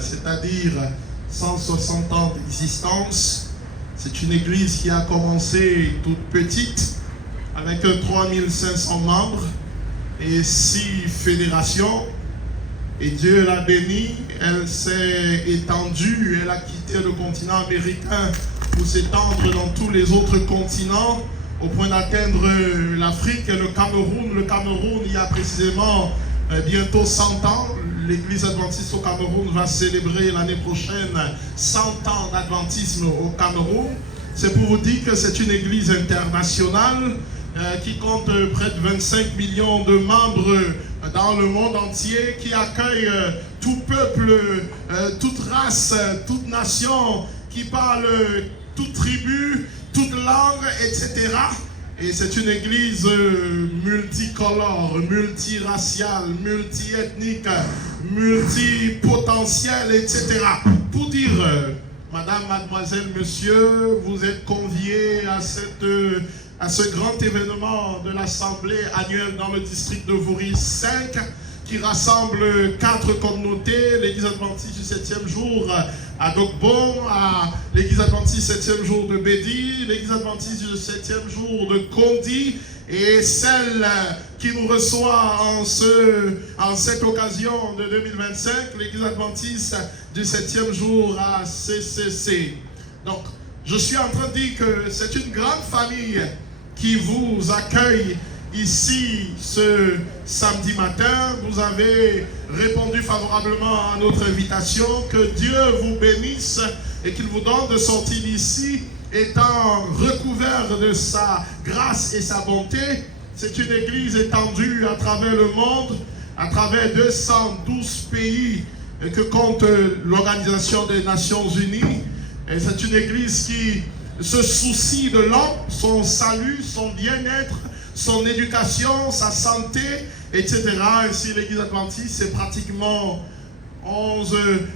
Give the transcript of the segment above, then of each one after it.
C'est-à-dire 160 ans d'existence. C'est une église qui a commencé toute petite, avec 3500 membres et 6 fédérations. Et Dieu l'a bénie, elle s'est étendue, elle a quitté le continent américain pour s'étendre dans tous les autres continents, au point d'atteindre l'Afrique et le Cameroun. Le Cameroun, il y a précisément bientôt 100 ans. L'Église adventiste au Cameroun va célébrer l'année prochaine 100 ans d'adventisme au Cameroun. C'est pour vous dire que c'est une église internationale qui compte près de 25 millions de membres dans le monde entier, qui accueille tout peuple, toute race, toute nation, qui parle toute tribu, toute langue, etc. Et c'est une église multicolore, multiraciale, multiethnique, multipotentielle, etc. Pour dire, madame, mademoiselle, monsieur, vous êtes conviés à ce grand événement de l'Assemblée annuelle dans le district de Vaury 5, qui rassemble 4 communautés: l'Église adventiste du 7e jour à Dogbon, l'Église adventiste 7e jour de Bédi, l'Église adventiste du 7e jour de Kondi, et celle qui nous reçoit en cette occasion de 2025, l'Église adventiste du 7e jour à CCC. Donc, je suis en train de dire que c'est une grande famille qui vous accueille ici ce samedi matin. Vous avez répondu favorablement à notre invitation. Que Dieu vous bénisse et qu'il vous donne de sortir d'ici étant recouvert de sa grâce et sa bonté. C'est une église étendue à travers le monde, à travers 212 pays que compte l'Organisation des Nations Unies. Et c'est une église qui se soucie de l'homme, son salut, son bien-être, son éducation, sa santé, etc. Ainsi, l'église adventiste, c'est pratiquement 2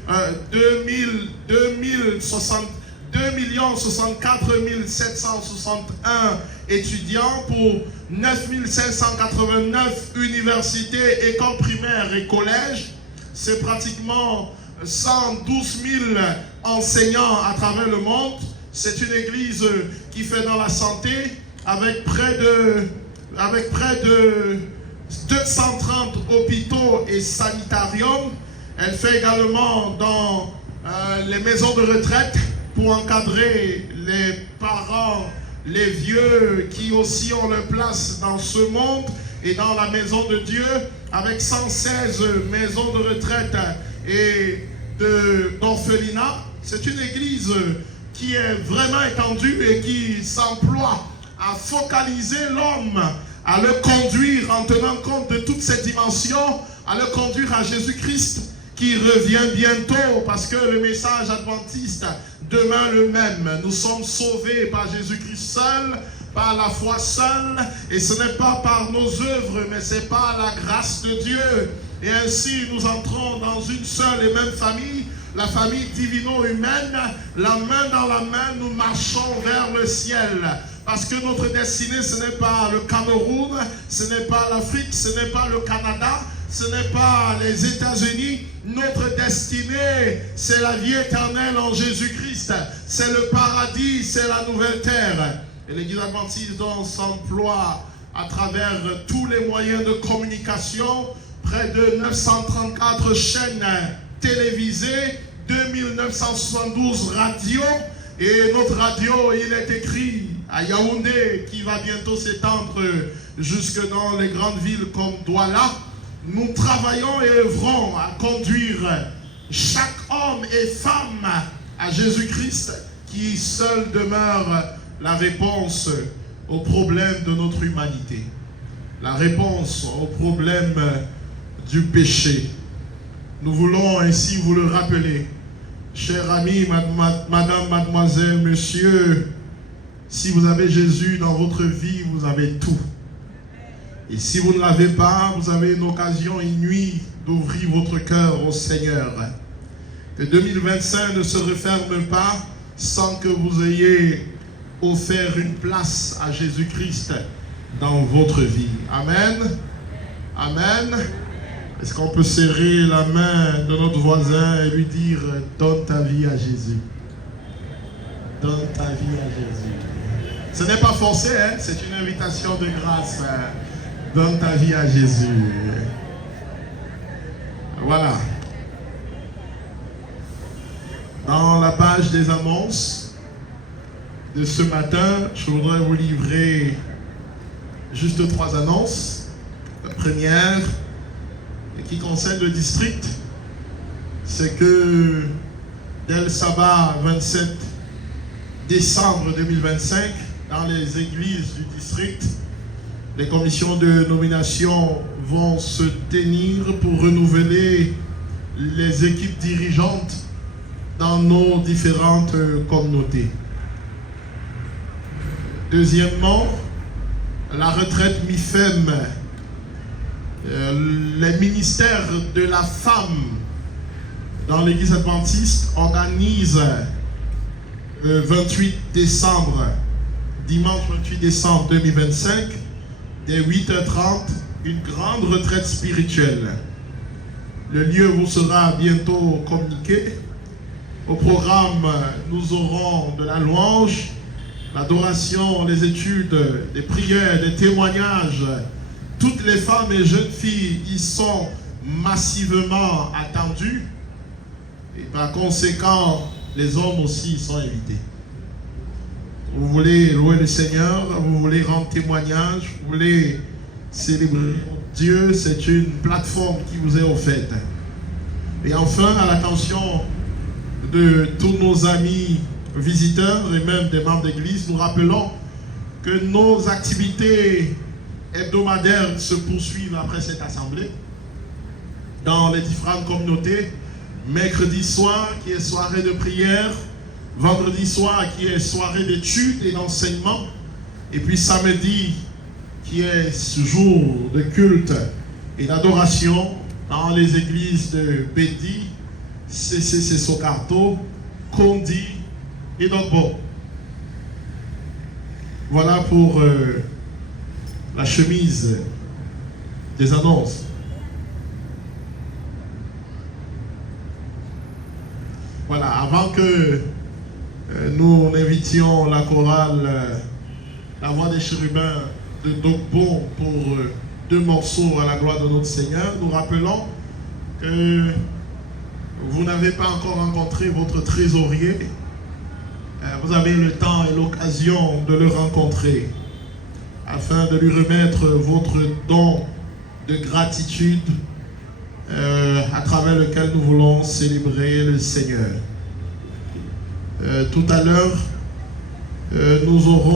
064 761 étudiants pour 9 589 universités, écoles primaires et collèges. C'est pratiquement 112 000 enseignants à travers le monde. C'est une église qui fait dans la santé avec près de 230 hôpitaux et sanitariums. Elle fait également dans les maisons de retraite pour encadrer les parents, les vieux qui aussi ont leur place dans ce monde, et dans la maison de Dieu avec 116 maisons de retraite et d'orphelinat. C'est une église qui est vraiment étendue et qui s'emploie à focaliser l'homme, à le conduire en tenant compte de toutes ces dimensions, à le conduire à Jésus-Christ qui revient bientôt, parce que le message adventiste demeure le même. Nous sommes sauvés par Jésus-Christ seul, par la foi seule, et ce n'est pas par nos œuvres, mais c'est par la grâce de Dieu. Et ainsi nous entrons dans une seule et même famille, la famille divino-humaine. La main dans la main, nous marchons vers le ciel. Parce que notre destinée, ce n'est pas le Cameroun, ce n'est pas l'Afrique, ce n'est pas le Canada, ce n'est pas les États-Unis. Notre destinée, c'est la vie éternelle en Jésus-Christ. C'est le paradis, c'est la nouvelle terre. Et l'Église adventiste s'emploie à travers tous les moyens de communication, près de 934 chaînes télévisées, 2972 radios, et notre radio, il est écrit à Yaoundé, qui va bientôt s'étendre jusque dans les grandes villes comme Douala. Nous travaillons et œuvrons à conduire chaque homme et femme à Jésus-Christ, qui seul demeure la réponse aux problèmes de notre humanité, la réponse aux problèmes du péché. Nous voulons ainsi vous le rappeler, chers amis, madame, mademoiselle, monsieur, si vous avez Jésus dans votre vie, vous avez tout. Et si vous ne l'avez pas, vous avez une occasion inouïe d'ouvrir votre cœur au Seigneur. Que 2025 ne se referme pas sans que vous ayez offert une place à Jésus-Christ dans votre vie. Amen. Amen. Est-ce qu'on peut serrer la main de notre voisin et lui dire « Donne ta vie à Jésus ». Donne ta vie à Jésus. Ce n'est pas forcé, hein? C'est une invitation de grâce. Donne ta vie à Jésus. Voilà. Dans la page des annonces de ce matin, je voudrais vous livrer juste 3 annonces. La première, qui concerne le district, c'est que dès le sabbat 27 décembre 2025, dans les églises du district, les commissions de nomination vont se tenir pour renouveler les équipes dirigeantes dans nos différentes communautés. Deuxièmement, la retraite MIFEM, les ministères de la femme dans l'église adventiste organisent le 28 décembre, dimanche 28 décembre 2025, dès 8h30, une grande retraite spirituelle. Le lieu vous sera bientôt communiqué. Au programme, nous aurons de la louange, l'adoration, les études, des prières, des témoignages. Toutes les femmes et jeunes filles y sont massivement attendues. Et par conséquent, les hommes aussi y sont invités. Vous voulez louer le Seigneur, vous voulez rendre témoignage, vous voulez célébrer Dieu, c'est une plateforme qui vous est offerte. Et enfin, à l'attention de tous nos amis visiteurs et même des membres d'église, nous rappelons que nos activités hebdomadaires se poursuivent après cette assemblée dans les différentes communautés. Mercredi soir qui est soirée de prière, vendredi soir qui est soirée d'études et d'enseignement, et puis samedi qui est ce jour de culte et d'adoration dans les églises de Bédi, CCC Socarto, Kondi et Dogbo. Voilà pour la chemise des annonces. Voilà, avant que nous invitions la chorale La Voix des Chérubins de Dogbo pour 2 morceaux à la gloire de notre Seigneur, nous rappelons que vous n'avez pas encore rencontré votre trésorier. Vous avez le temps et l'occasion de le rencontrer afin de lui remettre votre don de gratitude à travers lequel nous voulons célébrer le Seigneur. Tout à l'heure, nous aurons